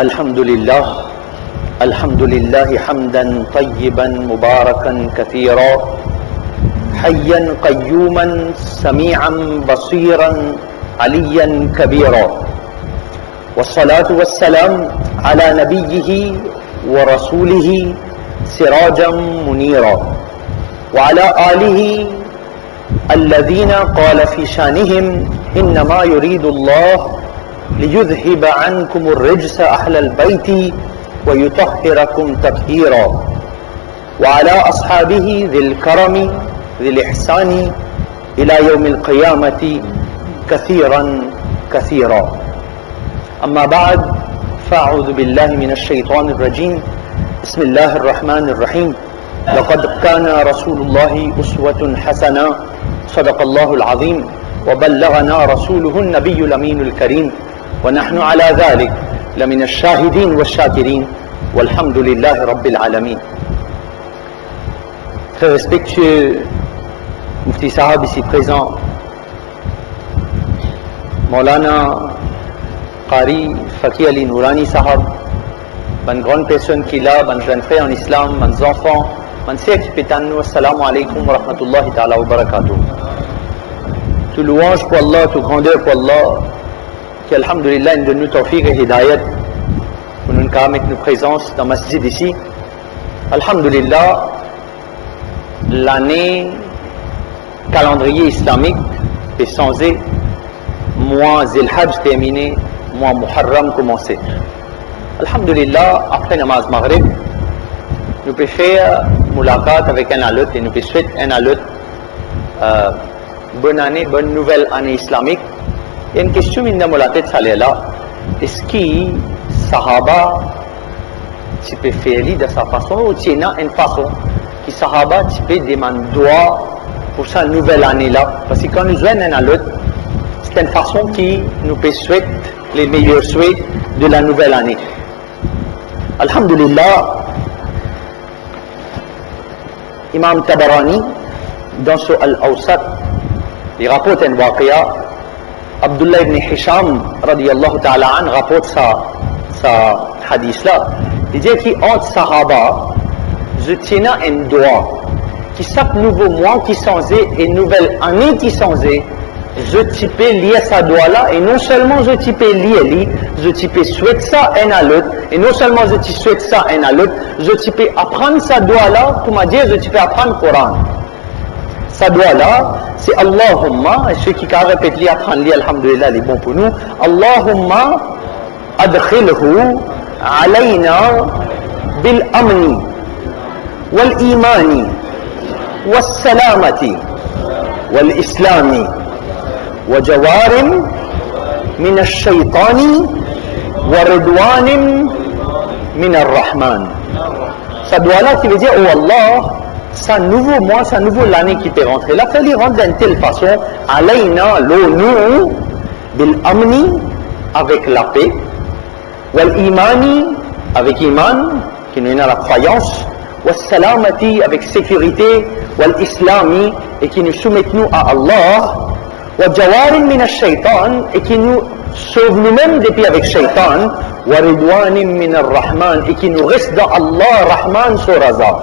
الحمد لله حمدا طيبا مباركا كثيرا حيا قيوما سميعا بصيرا عليا كبيرا، والصلاة والسلام على نبيه ورسوله سراجا منيرا، وعلى آله الذين قال في شانهم إنما يريد الله ليذهب عنكم الرجس أهل البيت ويطهركم تطهيرا، وعلى أصحابه ذي الكرم ذي الإحسان إلى يوم القيامة كثيرا كثيرا. أما بعد، فأعوذ بالله من الشيطان الرجيم. بسم الله الرحمن الرحيم. لقد كان رسول الله أسوة حسنة، صدق الله العظيم، وبلغنا رسوله النبي الأمين الكريم، ونحن على ذلك لمن الشاهدين والشاكرين، والحمد لله رب العالمين. Très respectueux Mufti Sahab ici présent, Maulana Qari Faqih Ali Nourani Sahab, bonne grande personne qui est là, bonne jeune frère en islam, bonnes enfants, bonne sœur qui pétan nous, assalamu alaikum wa rahmatullahi ta'ala wa barakatuh. Tout louange pour Allah, tout grandeur pour Allah, qui alhamdulillah nous donne nous tawfiq et hidayat pour nous permettre nos présences dans la masjid ici. Alhamdulillah, l'année calendrier islamique est censé, mois Zil-Hajj terminé, mois Muharram commencé. Alhamdulillah, après namaz Maghrib, nous pouvons faire mulaqat avec un à l'autre et nous pouvons souhaiter un à l'autre bonne année, bonne nouvelle année islamique. Il y a une question qui m'a la tête, là. Est-ce que Sahaba, tu peux faire de sa façon ou tu as une façon que Sahaba, tu peux demander droit pour sa nouvelle année-là? Parce que quand nous jouons un à l'autre, c'est une façon qui nous peut souhaiter les meilleurs souhaits de la nouvelle année. Alhamdulillah, Imam Tabarani, dans son Al-Awsat, il rapporte un waqi'a. Abdullah ibn Hisham radiyallahu ta'ala an rapporte sa hadith là. Il dit qu'entre Sahaba, je tiens un droit qui chaque nouveau mois qui s'enlève et nouvelle année qui s'enlève, je peux lire sa doigt là, et non seulement je peux lire, je peux souhaiter ça un à l'autre, et non seulement je souhaite ça un à l'autre, je peux apprendre sa doigt là, pour me dire je peux apprendre le Coran. Sa doigt là, c'est Allahumma, et ceux qui répètent li apprendre li, alhamdulillah, il est bon pour nous. Allahumma adkhilhu alayna bil amni wal imani wal salamati wal islami wa jawarin min al-shaytani wa ridwanin min al-rahman. Sa doigt là qui veut dire, oh Allah, c'est un nouveau mois, c'est un nouveau l'année qui peut rentrer. Là, il faut rendre d'une telle façon, alayna, nous, bil amni, avec la paix, wal imani, avec iman, qui nous donne la croyance, wal salamati, avec sécurité, wal islami, et qui nous soumet nous à Allah, wa jawarin min al-shaytan, et qui nous sauve nous-mêmes depuis avec shaytan, wa ridwanin min al-rahman, et qui nous reste dans Allah, Rahman, sur Raza.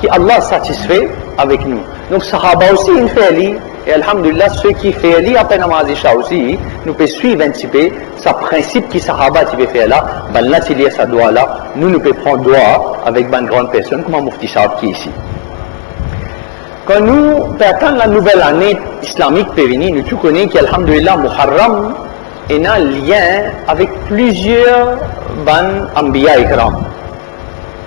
Qui Allah satisfait avec nous. Donc Sahaba aussi il fait li, et alhamdulillah ceux qui font li après namaz isha aussi, nous pouvons suivre un petit peu ce principe qui Sahaba qui peut faire là, ben là s'il y a sa doigt là, nous pouvons prendre doigt avec une grande personne comme un Mufti Sahab qui est ici. Quand nous attendons la nouvelle année islamique peut venir, nous tous connaissons qu'alhamdulillah Muharram est un lien avec plusieurs ban Anbiya Ikram.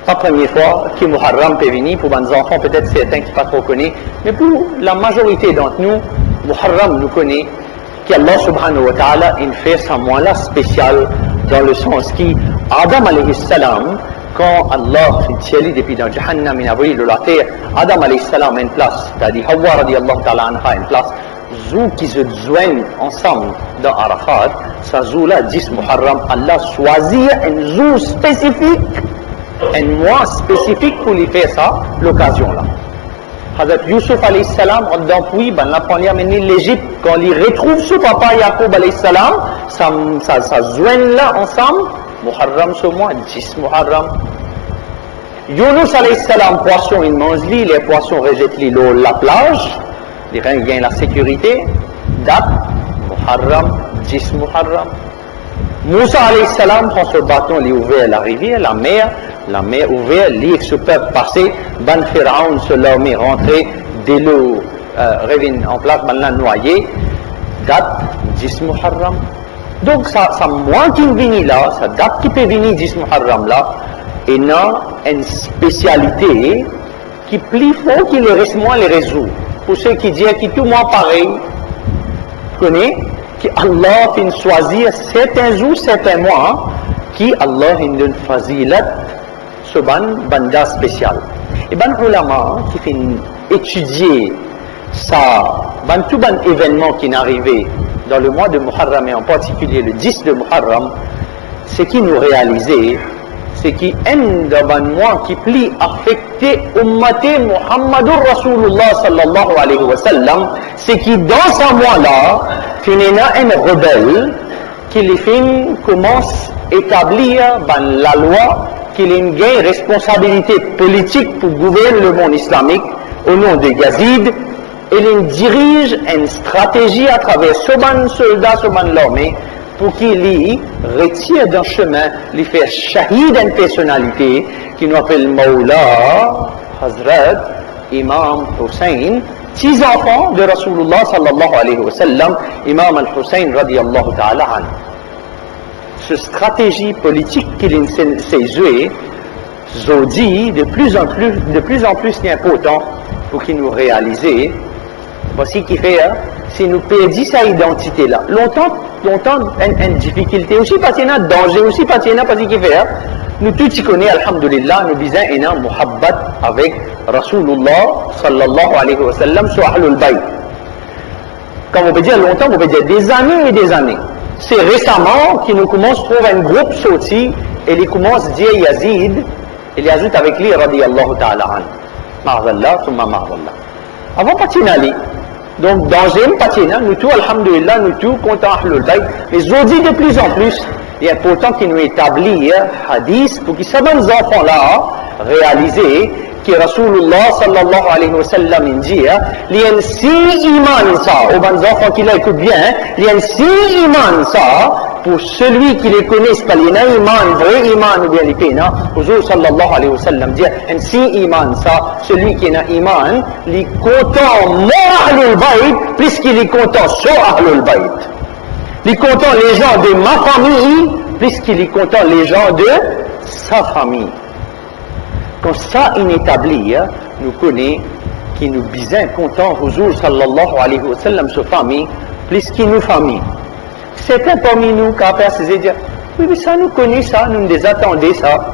La première fois que Muharram peut venir, pour les enfants peut-être certains qui ne pas trop connaissent, mais pour la majorité d'entre nous, Muharram nous connaît qu'Allah subhanahu wa ta'ala il fait ce mois-là spécial dans le sens qui Adam alayhi salam, quand Allah s'est depuis dans Jahannam il a envoyé la terre, Adam alayhi salam a une place, c'est-à-dire Hawa radiyallahu ta'ala anha une place, zou qui se joignent ensemble dans Arafat, ça zou là 10 Muharram, Allah choisit un zou spécifique, un mois spécifique pour lui faire ça, l'occasion là. Hazrat Yusuf alayhi salam, depuis la première année l'Égypte, quand il retrouve son papa Yaqub alayhi salam, ça joignent là ensemble, Muharram ce mois, 10 Muharram. Yunus alayhi salam, poisson, il mange les poissons rejettent l'eau, la plage, les reins gagnent la sécurité, date, Muharram, 10 Muharram. Moussa alayhi salam prend ce bâton, il ouvert la rivière, la mer ouverte, livre ce peuple passé, Ban Pharaon se l'armée rentrée, de l'eau revient en place, maintenant noyé, date 10 Muharram. Donc ça moins qui vient là, ça date qui peut venir 10 Muharram là, et non une spécialité qui plus fort qui le reste moins les réseaux. Pour ceux qui disent que tout le monde pareil, vous connaissez, que Allah fin choisir certains jours, certains mois, qui Allah fin donne fazilat, ce banda spécial. Et ben ulama qui fin étudier ça, tout événement qui est arrivé dans le mois de Muharram et en particulier le 10 de Muharram, ce qui nous réalisait, c'est qu'il y a un mois qui plie affecté ummati Muhammadur Rasulullah sallallahu alayhi wa sallam, c'est qui dans ce mois-là, il y a un rebelle qui les fin commence à établir la loi qu'il a une responsabilité politique pour gouverner le monde islamique au nom de Yazid, et il dirige une stratégie à travers ce soldat, ce l'armée, pour qu'il retire d'un chemin, il fait shahid une personnalité qui nous appelle Mawla, Hazrat, Imam Hussein, 6 enfants de Rasulullah sallallahu alayhi wa sallam, Imam al-Hussein radiyallahu ta'ala an. Cette stratégie politique qu'il s'est jouée, Zodi, de plus en plus important pour qu'il nous réalise. Voici qui fait, si nous perdons sa identité-là, longtemps, une difficulté aussi, parce qu'il y a un danger aussi, parce qu'il y a parce qu'il fait, nous tous y connaissons, alhamdulillah, nous disons, il y a un muhabbat avec Rasulullah sallallahu alayhi wa sallam sur Ahlul Bayt. Comme on peut dire longtemps, on peut dire des années et des années. C'est récemment qu'il nous commence à trouver un groupe sorti, et il commence à dire Yazid, il ajoute avec lui, radiyallahu ta'ala an. Ma'adallah, thumma ma'adallah. Avant Patinali, donc dans une patina, nous tous, alhamdulillah, nous tous, contents Ahlul Bayt, mais je dis de plus en plus, il est important qu'il nous établisse hadith pour que ces enfants-là réalisent que Rasulullah sallallahu alayhi wa sallam dit, il y a un si iman ça, aux bons enfants qui l'écoutent bien, il y a un si iman ça, pour celui qui les connaît, c'est pas l'iman, vrai iman ou bien les pénas, Rasul sallallahu alayhi wa sallam dit, un si iman ça, celui qui a iman, il est content mon Ahlul Bayt, plus qu'il est content sur Ahlul Bayt. Il est content les gens de ma famille, plus qu'il est content les gens de sa famille. Quand ça est établi, nous connaissons qui nous bisons content Rasul sallallahu alayhi wa sallam sur famille, plus qu'il nous famille. Certains parmi nous qui ont fait dire, oui, mais ça nous connaît ça, nous nous attendons ça.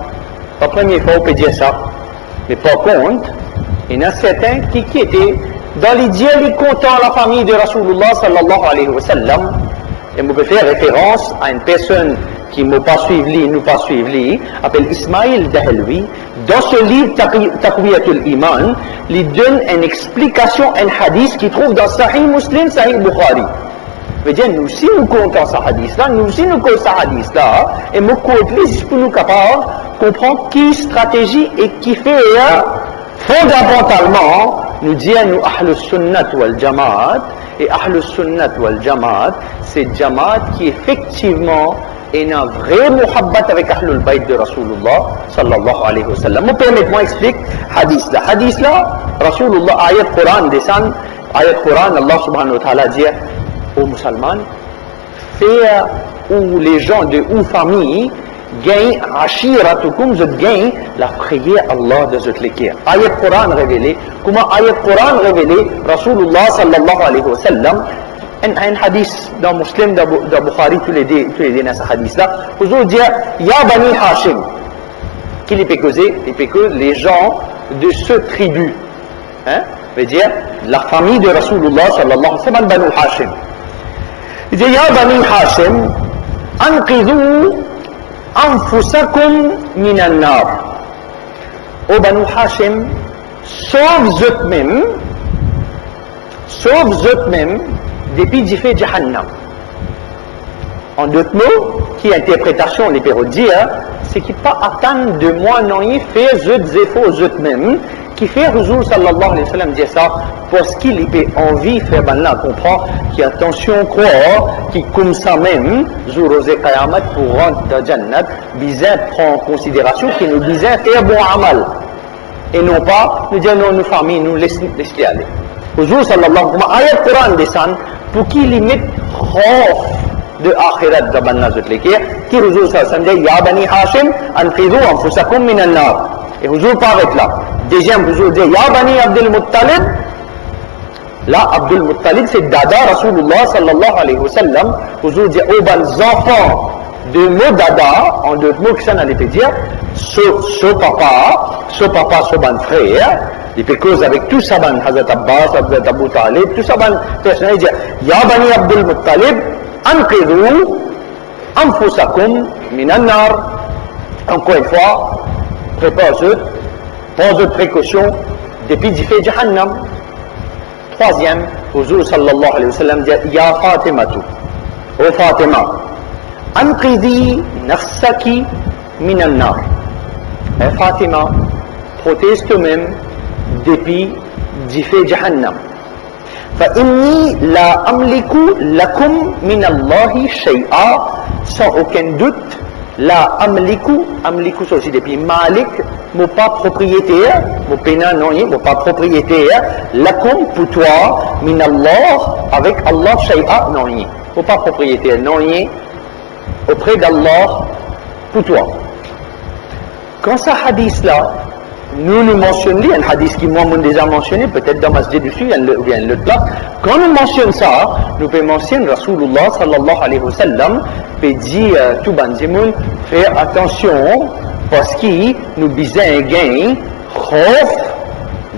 La première fois, on peut dire ça. Mais par contre, il y en a certains qui étaient dans l'idée, ils contents la famille de Rasulullah sallallahu alayhi wa sallam. Et on peut faire référence à une personne qui ne m'a pas suivi, nous pas suivi, appelle Ismail Dahelwi. Dans ce livre, Taqwiyatul Iman, il donne une explication, un hadith qu'il trouve dans Sahih Muslim, Sahih Bukhari. Je veux dire, nous aussi nous comptons ce hadith-là, nous aussi nous comptons ce hadith-là, et nous comptons pour nous capables de comprendre qui stratégie et qui fait fondamentalement nous dire nous Ahlus Sunnat wal Jamaat, et Ahlus Sunnat wal Jamaat, c'est Jamaat qui effectivement est un vrai muhabbat avec Ahlul Bayt de Rasulullah sallallahu alayhi wa sallam. Permettez-moi d'expliquer hadith là. Hadith là, Rasulullah, ayat Quran descend, ayat Quran, Allah subhanahu wa ta'ala dit aux musulmans, faire où les gens de ou famille gagnent ashiratukum, je gagne la prière Allah de cette l'équerre. Ayat Quran révélé, comment ayat Quran révélé, Rasulullah sallallahu alayhi wa sallam, un hadith dans Muslim, dans Bukhari, tous les deux dans ce hadith-là, vous allez dire, Ya Bani Hashim, qui les peut causer les gens de ce tribu. Hein? Veut dire, la famille de Rasulullah sallallahu alayhi wa sallam, Banu Hashim. Il dit, Ya Bani Hashim, anqidhu anfusakum minan nar. Ô Banu Hashim, sauve eux-mêmes depuis du feu Jahannam. En d'autres mots, qui interprétation les peut dire, c'est qu'il pas attendre de moi non y faire zut zéfo zut même, qui fait Rasul sallallahu alayhi wa sallam dire ça, parce qu'il peut envie faire ben là, comprend, qui attention quoi, qui comme ça même, jour aux Qayamat pour rentrer dans Jannat, bizarre prend en considération qu'il nous bizarre faire bon amal. Et non pas, nous dire non, nos familles, nous laissez aller. Rasul sallallahu alayhi wa sallam, ayat Quran descend, pour qu'il limite khawf de akhirat da banna zut lekir ki Huzur sallallahu alayhi wa sallam dit ya bani Hashim anqidhu anfusakum min an-nar et Huzur paraît là deuxième Huzur dit ya bani Abdul Muttalib là Abdul Muttalib c'est dada Rasulullah sallallahu alayhi wa sallam Huzur dit aux enfants de mot dada en d'autres mots que ça n'allait pas dire ce papa ce ban frère il peut cause avec tout ça ban Hazrat Abbas Hazrat Abu Talib tout ça ban personne dit ya bani Abdul Muttalib anqidhu anfusakum minan nar. Encore une fois, prépare-vous, prends-vous précaution depuis du feu Jahannam. Troisième, Huzur sallallahu alayhi wa sallam dit ya Fatimatu, ô Fatima, anqidhi nafsaki minan nar. Fatima, protège toi-même depuis du feu Jahannam. فإني لا أملك لكم من الله شيئا sans aucun doute la amliku c'est aussi depuis malik mon pas propriétaire mon pénin non mon pas propriétaire lakum pour toi min Allah avec Allah shay'a non mon pas propriétaire non auprès d'Allah pour toi quand ça hadith là nous mentionnons un hadith qui moi déjà mentionné peut-être dans Masjid dessus ou bien l'autre là quand nous mentionnons ça nous pouvons mentionner Rasulullah sallallahu alayhi wa sallam peut dire tout banzimoun faire attention parce qu'il nous besoin gain khawf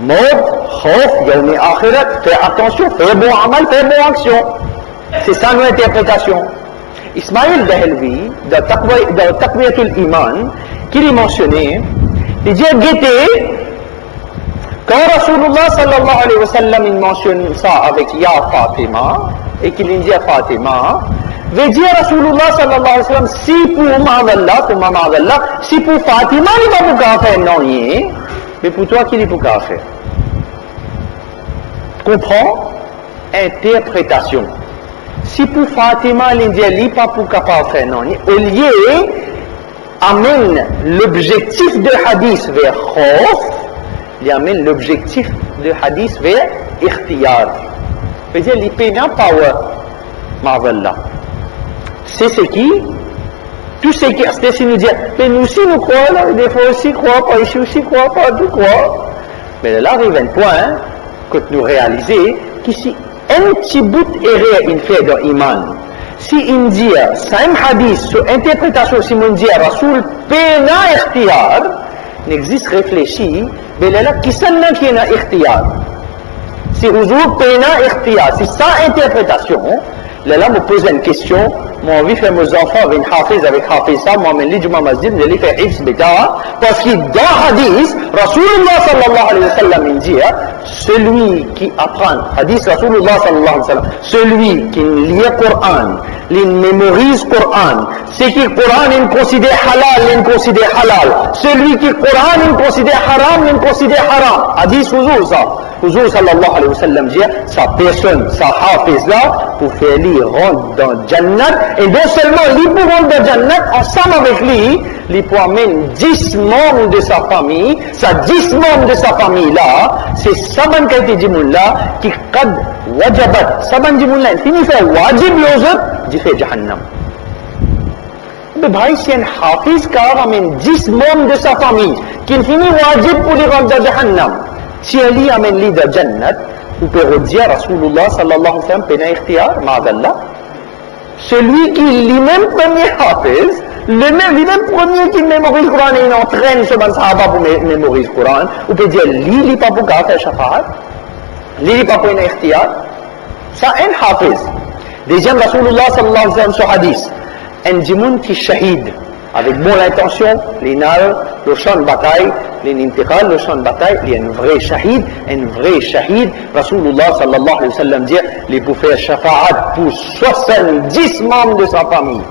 maut khawf yawmi akhirat faire attention faire bon amal faire bonne action c'est ça notre interprétation Ismail Dahelvi dans Taqwiyatul Iman qui est mentionné il dit guettez quand Rasulullah sallallahu alayhi wa sallam il mentionne ça avec ya Fatima et qu'il dit à Fatima veut dire Rasulullah sallallahu alayhi wa sallam si pour ma'adallah si pour Fatima il va pas faire non mais pour toi qu'il est pour faire comprends interprétation si pour Fatima il dit il pas pour capable faire non au lieu amène l'objectif de hadith vers khawf, il amène l'objectif de hadith vers ikhtiyar. C'est-à-dire, il paye n'a pas Marvel c'est ce qui, tout ce qui, c'est ce qui nous dit, mais nous aussi nous croyons, là, des fois aussi croyons pas, ici aussi croyons pas, tout croit. Mais là arrive un point, que nous réalisons, qu'ici, un petit bout d'erreur il fait dans l'iman. Si il dit, c'est un hadith, sur interprétation, si on dit, Rasoul, pena ikhtiyar, n'existe réfléchi, mais là, qui c'est là qui est ikhtiyar? Si Huzur pena ikhtiyar, si ça interprétation, là, me pose une question, moi, envie de faire mes enfants avec Hafiz ça, moi, je dis, masjid, je les fais hifz bida, parce que dans hadith, Rasulullah sallallahu alayhi wa sallam, il dit, celui qui apprend, hadith Rasulullah sallallahu alayhi wa sallam, celui qui lit le Coran, il mémorise le Coran, c'est qui le Coran, il considère halal, il considère halal, celui qui le Coran, il considère haram, il considère haram, hadith Huzur ça. Huzur sallallahu alayhi wa sallam dit, sa personne, sa hafiz là, pour faire lui rentrer dans Jannat, et non seulement lui pour rentrer dans Jannat, ensemble avec lui, il peut amener 10 membres de sa famille, ça 10 membres de sa famille là, c'est Saban Kaiti Jimoun là, qui qad wajabat, Saban Jimoun là, il finit faire wajib l'ozot, il fait Jahannam. Mais bhai, si un hafiz car amène 10 membres de sa famille, qui finit wajib pour les rentrer dans Jahannam, si Ali amène lui dans Jannat, vous pouvez dire Rasulullah sallallahu alayhi wa sallam, pena ikhtiyar, ma'adallah. Celui qui lui-même premier hafiz, lui-même premier qui mémorise le Coran et il entraîne ce ban sahaba pour mémoriser le Coran, vous pouvez dire, lui, il pas pour faire shafa'at, lui, il pas pour pena ikhtiyar. Ça, un hafiz. Deuxième, Rasulullah sallallahu alayhi wa sallam, sur hadith, un djimoun qui shahid, avec bonne intention, les nal, le champ de bataille, l'inintiqal, le champ de bataille, il y a un vrai shahid. Rasulullah sallallahu alayhi wa sallam dit, il peut faire shafa'at pour 70 membres de sa famille.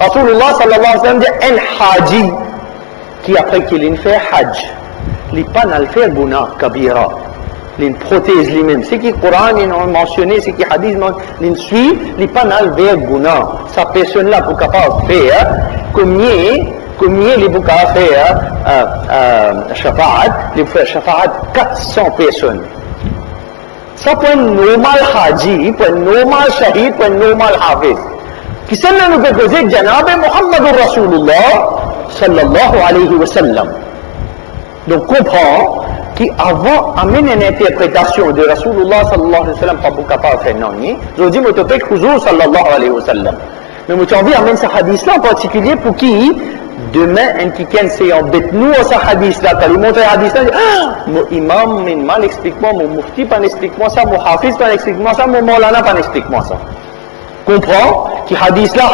Rasulullah sallallahu alayhi wa sallam dit, un haji, qui après qu'il fait hajj, il pas n'a fait guna kabira. Il protège lui-même. Ce qui Coran il a mentionné, ce qui hadith il suit, il pas n'a fait guna. Sa personne-là pour capable faire, combien il peut faire shafa'at, il peut faire shafa'at 400 personnes. Ça pour un normal haji, pour un normal shahid, pour un normal hafiz. Qui cela nous fait causer Janab Muhammadur Rasulullah sallallahu alayhi wa sallam. Donc comprend qu'avant amener une interprétation de Rasulullah sallallahu alayhi wa sallam pas pour capable faire non ni je dis moi topek Huzur sallallahu alayhi wa sallam mais moi j'ai envie amener ce hadith là en particulier pour qui demain un qui c'est en bête nous ce hadith là quand il montre hadith là mon imam min mal explique-moi mon mufti pas explique-moi ça mon hafiz pas explique-moi ça mon maulana pas explique-moi ça comprend qui hadith là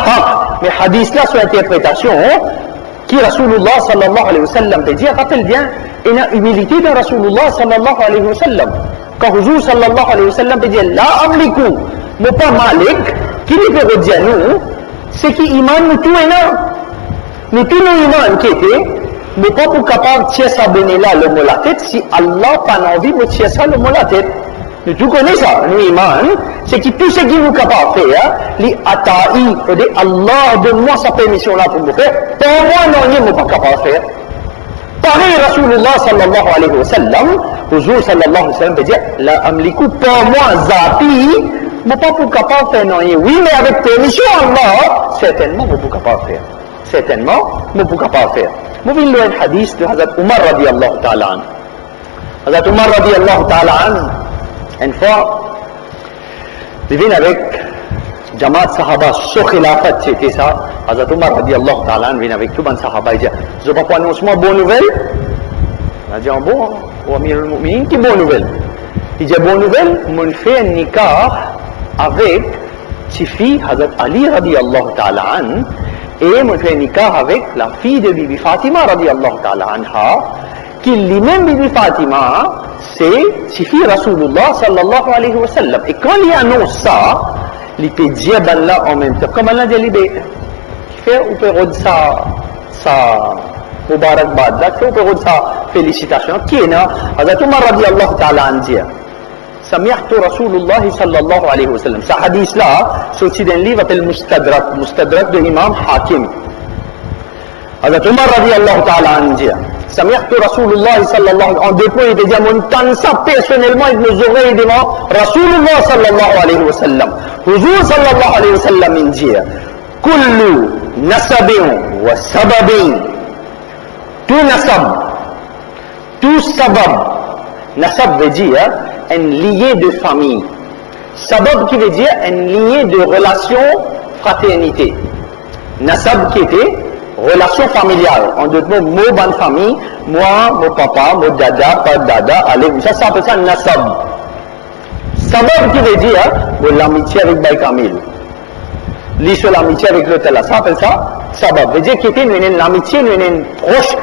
mais hadith là sur interprétation qui Rasulullah sallallahu alayhi wa sallam peut dire rappelle bien il y a humilité de Rasulullah sallallahu alayhi wa sallam quand Huzur sallallahu alayhi wa sallam peut dire la amliku mais pas malik qui lui peut dire nous c'est qui iman nous tout est là nous tout nos iman qui était mais pas pour capable de tirer ça béné là le mot la tête si Allah pas envie de tirer ça le mot la tête nous tout connaissons ça nous iman c'est qui tout ce qui nous capable de faire les ata'i faut dire Allah donne-moi sa permission là pour me faire pour moi non il n'est pas capable de faire pareil Rasulullah sallallahu alayhi wa sallam Huzur sallallahu alayhi wa sallam peut dire la amliku pour moi zati mais pas pour capable de faire non oui mais avec permission Allah certainement vous pas capable de faire certainement vous pas capable de faire nous venons un hadith de Hazrat Umar radiyallahu ta'ala an Hazrat Umar radiyallahu ta'ala an une fois il vient avec Jamaat Sahaba sous khilafat c'était ça Hazrat Umar radiyallahu ta'ala an vient avec tout le sahaba il dit je vais pas annoncer moi bonne nouvelle on a dit bon au Amir al-Mu'minin qui bonne nouvelle il dit bonne nouvelle on fait un nikah avec sa fille Hazrat Ali radiyallahu ta'ala an et on fait un nikah avec la fille de Bibi Fatima radiyallahu ta'ala anha qui lui-même Bibi Fatima c'est sa fille Rasulullah sallallahu alayhi wa sallam et quand il annonce ça il peut dire ben là en même temps comme Allah dit il fait ou peut redire sa mubarakbad là ou peut redire sa félicitation qui est là Hazrat Umar radiyallahu ta'ala an dit سمعت رسول الله صلى الله عليه وسلم ce hadith là sorti d'un livre appelé Mustadrak de Imam Hakim Hazrat Umar radiyallahu ta'ala an dit سمعت رسول الله صلى الله عليه وسلم en dépôt il dit mon tant ça personnellement avec nos oreilles devant Rasulullah sallallahu alayhi wa sallam Huzur sallallahu alayhi wa sallam il dit كل نسب وسبب tout nasab tout sabab nasab veut dire un lien de famille sabab qui veut dire un lien de relation fraternité nasab qui était relation familiale en d'autres mots mon bonne famille moi mon papa mon dada pas dada allez ça appelle ça nasab sabab qui veut dire l'amitié avec Baï Kamil l'issue l'amitié avec l'autre là ça appelle ça sabab veut dire qu'il était l'amitié une proche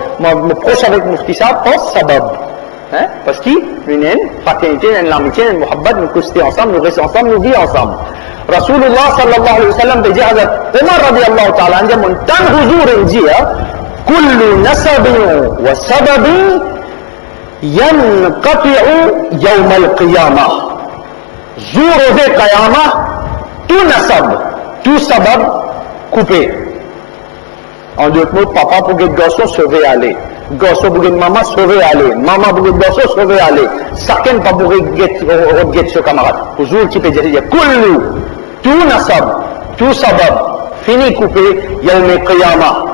proche avec Mufti Sahab pense sabab hein? Parce qu'il y a une fraternité, une amitié, une muhabbat, nous costons ensemble, nous restons ensemble, nous vivons ensemble. Rasulullah sallallahu alayhi wa sallam dit Hazrat Umar radiyallahu ta'ala an dit mon tan huzur dit kullu nasabin wa sababin yanqati'u yawm al-qiyamah jour de qiyamah tout nasab tout sabab coupé en d'autres mots papa pour que le garçon sauver aller garçon pour que maman sauver aller maman pour que le garçon sauver aller chacun pas pour que ce camarade toujours qui peut dire kullu tout nasab tout sabab fini coupé yawm al-qiyamah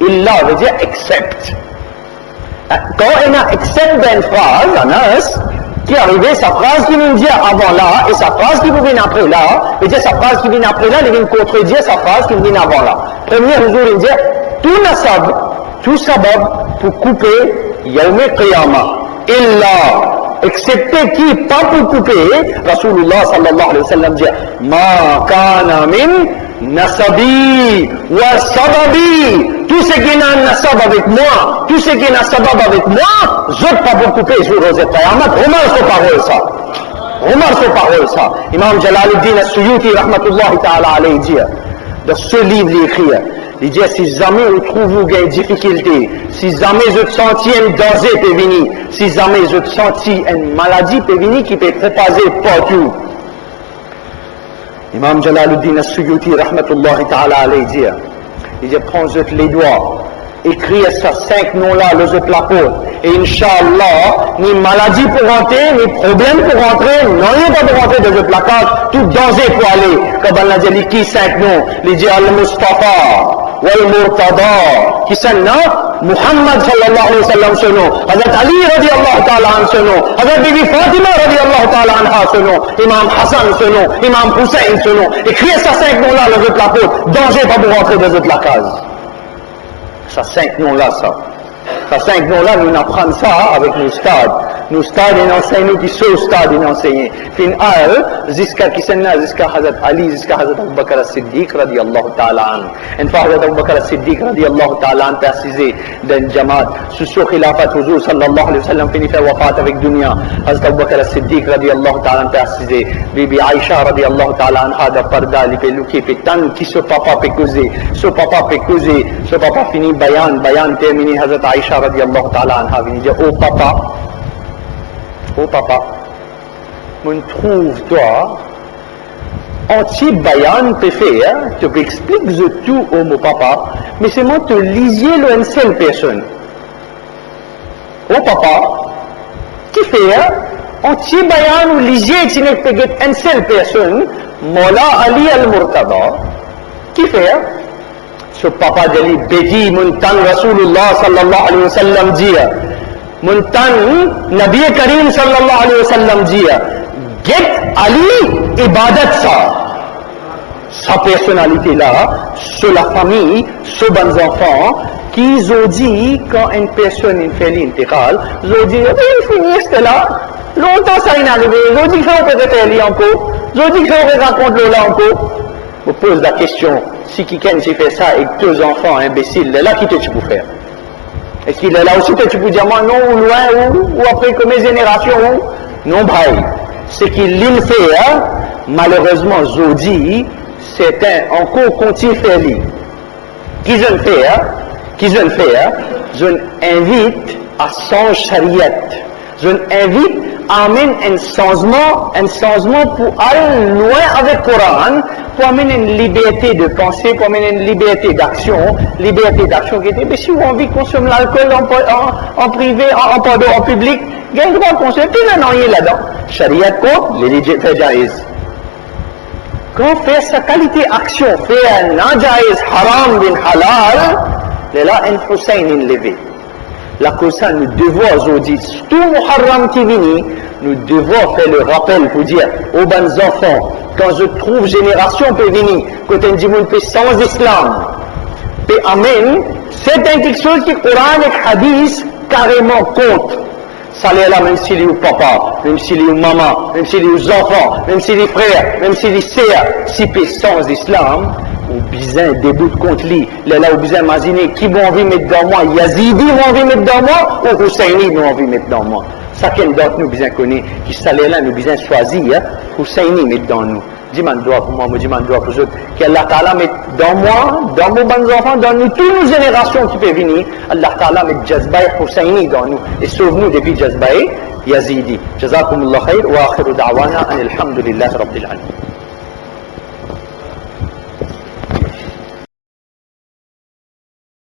illa veut dire except quand on a except d'une phrase Anas qui est arrivé sa phrase qui vient dire avant là et sa phrase qui vient après là veut dire sa phrase qui vient après là il vient contredire sa phrase qui vient avant là premier jour il dit tout nasab tout sabab pour couper yawm al-qiyamah illa excepté qui pas pour couper Rasulullah sallallahu alayhi wa sallam dit ma kana min nasabi wa sababi. Tout ce qui n'a nasab avec moi, tout ce qui n'a sabab avec moi, je ne peux pas vous couper sur Rosette Qayamat. Remarque ces paroles, ça. Remarque ces paroles, ça. Imam Jalaluddin As-Suyuti, rahmatullahi ta'ala alayhi, dit, dans ce livre, il écrit, il dit, si jamais vous trouvez des difficultés, si jamais vous sentez un danger peut venir, si jamais vous sentez une maladie peut venir qui peut propager partout. Imam Jalaluddin As-Suyuti, rahmatullahi ta'ala alayhi, dit, il dit, prends les doigts, écris ces 5 noms-là, les autres la porte, et Inch'Allah, ni maladie pour rentrer, ni problème pour rentrer, non, il n'y a pas de rentrer dans le placard, tout danger pour aller. Comme on a dit, qui 5 noms? Il dit, Al-Mustafa, Wal-Murtada, qui c'est nom? Muhammad sallallahu alayhi wa sallam, ce nom. Hazrat Ali radiallahu ta'ala an, ce nom. Hazrat Bibi Fatima radiallahu ta'ala anha, ce nom. Imam Hassan, ce nom. Imam Hussein, ce nom. Écrivez ces 5 noms-là, les autres la porte, danger pas pour rentrer dans la case. Ces 5 noms-là, ça. Ces 5 noms-là, nous apprenons ça avec nos stades. Nos stades, ils enseignent, nous qui sont stades, ils enseignent. Fin al, jusqu'à qui s'en a, jusqu'à Hazrat Ali, jusqu'à Hazrat Abu Bakr as-Siddiq, radiallahu ta'ala an. Une fois, Hazrat Abu Bakr as-Siddiq, radiallahu ta'ala an, précisé d'un jamaat, sous ce khilafat huzur, sallallahu alayhi wa sallam, fini fait wafat avec dunya. Hazrat Abu Bakr as-Siddiq, radiallahu ta'ala an, précisé. Bibi Aisha, radiallahu ta'ala anha, da parda, li pe luki, pe tan, qui ce papa peut causer, ce papa peut causer, ce papa fini bayan terminé, Hazrat Aisha, radiallahu ta'ala anha, vini dire, oh papa, on trouve toi, anti-bayan te faire, te explique tout au mot papa, mais c'est moi te lisier une seule personne. Oh papa, qui fait, anti-bayan ou lisier tu n'es pas une seule personne, Mola Ali al-Murtada, qui fait, ce papa de Bedi Muntan Rasulullah sallallahu alayhi wa sallam dit, Muntan Nabi Karim sallallahu alayhi wa sallam dit, get Ali ibadat sa personnalité-là, sur la famille, sur les enfants, qu'ils ont dit, quand une personne fait l'intégral, ils ont dit, oui, fini, c'était là, longtemps ça est arrivé, ils ont dit que ça on peut faire encore, ils ont dit que ça on raconte là encore. Je pose la question, si quelqu'un fait ça avec 2 enfants imbéciles, là, qui tu peux faire? Est-ce qu'il est là aussi que tu peux dire, moi, non, ou loin, ou après que mes générations, non, braille. Ce qu'il l'a fait, hein, malheureusement, Zodi, c'est un encore continue faire lui. Qui je le fais, je invite à son chariot. Je invite à amener un changement pour aller loin avec le Coran, pour amener une liberté de pensée, pour amener une liberté d'action qui était, mais si vous avez envie de consommer l'alcool en privé, en public, vous avez le droit de consommer, puis il y a rien là-dedans. Chariot quoi? Les fait jaïz. Quand fait sa qualité action, fait un najaïz haram bin halal, là, un Hussein levé. La cause ça, nous devons aujourd'hui, tout Muharram qui vient, nous devons faire le rappel pour dire aux bonnes enfants, quand je trouve génération peut venir, quand on dit qu'on peut sans islam, peut amen, c'est quelque chose qui Coran et Hadith carrément contre. Ça l'est là, même s'il est au papa, même s'il est au maman, même s'il est aux enfants, même s'il est frère, même s'il est sœur, si peut sans islam, ou bien début contre lui, là ou bien imaginer qui vont envie mettre dans moi, Yazidi vont envie mettre dans moi, ou Husseini vont envie mettre dans moi. Ça qu'un d'autre nous bien connaît, qui s'allait là nous bien choisir, Husseini mettre dans nous. Dis-moi droit pour moi, dis-moi droit pour eux, qu'Allah Ta'ala met dans moi, dans nos bons enfants, dans nous, toutes nos générations qui peuvent venir, Allah Ta'ala met Jazbaï Husseini dans nous, et sauve-nous depuis Jazbaï Yazidi. Jazakumullah khair, wa akhiru da'wana, alhamdulillah rabbil alamin.